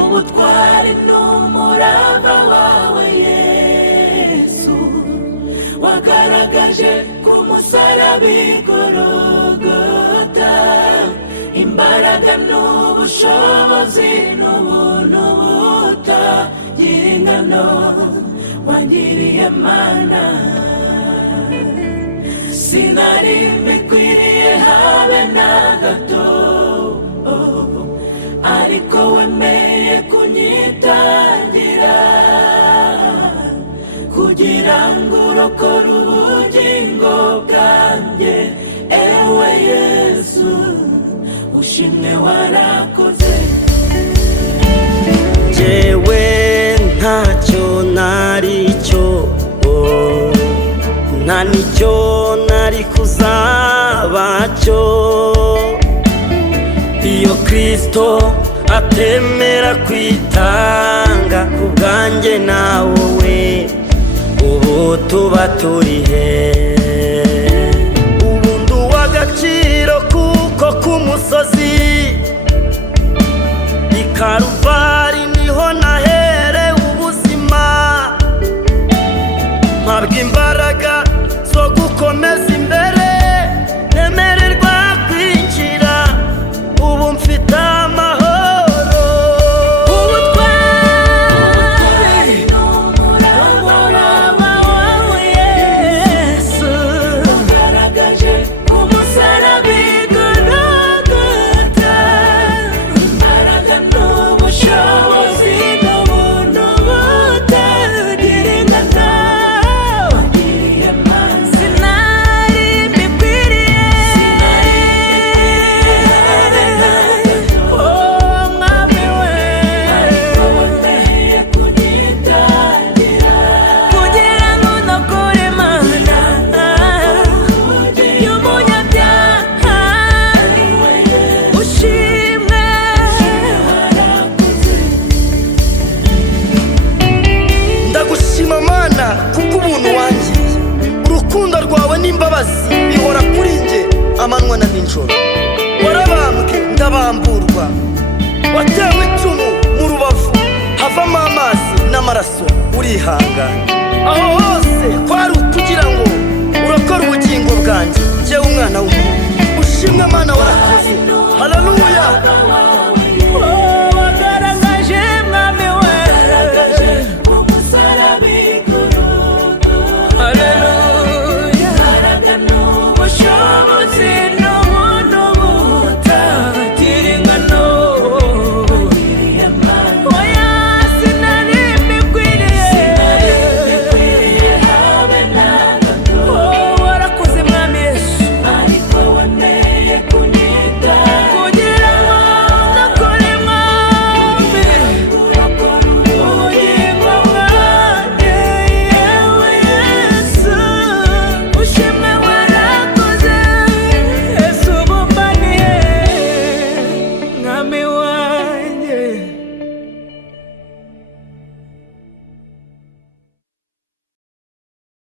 ubutwari n'umurava wawe Yesu wagaragaje ku musaraba i Golgota, imbaraga n'ubushobozi n'ubuntu butagira ingano wangiriye Mana. Sinari mbikwiriye habe na gato, ariko wemeye kunyitangira kugira ngo urokore ubugingo bwanjye. Ewe Yesu ushimwe warakoze. Jewe ntacyo naricyo, nta nicyo nari kuzabacyo iyo Kristo atemera kwitanga ku bwanjye na wowe, ubu tuba turihe? Ubu ndi uw'agaciro kuko ku musozi i Karuvari niho nahereye ubuzima, mpabwa imbaraga zo gukomeza imbere, nemererwa kwinjira, ubu mfite amahoro. Ubutwari n'umurava wawe Yesu wagaragaje ku musaraba i Golgota, imbaraga n'ubushobozi n'ubuntu butagira ingano wangiriye Mana. Sinari mbikwiriye, oh Mwami we, ariko wemeye kunyitangira kugira ngo unokore Mana y'umunyabyaha. Ushimwe Ndagushima Mana kuko ubuntu wangiriye, urukundo rwawe n'imbabazi bihora kuri njye amanywa na nijoro. Warabambwe ndabamburwa, watewe icumu mu rubavu havamo amazi n'amaraso, urihangana. Aho hose kwari ukugira ngo urokore ubugingo bwanjye, jyewe umwana w'umuntu. Ushimwe Mana warakoze. Haleluya.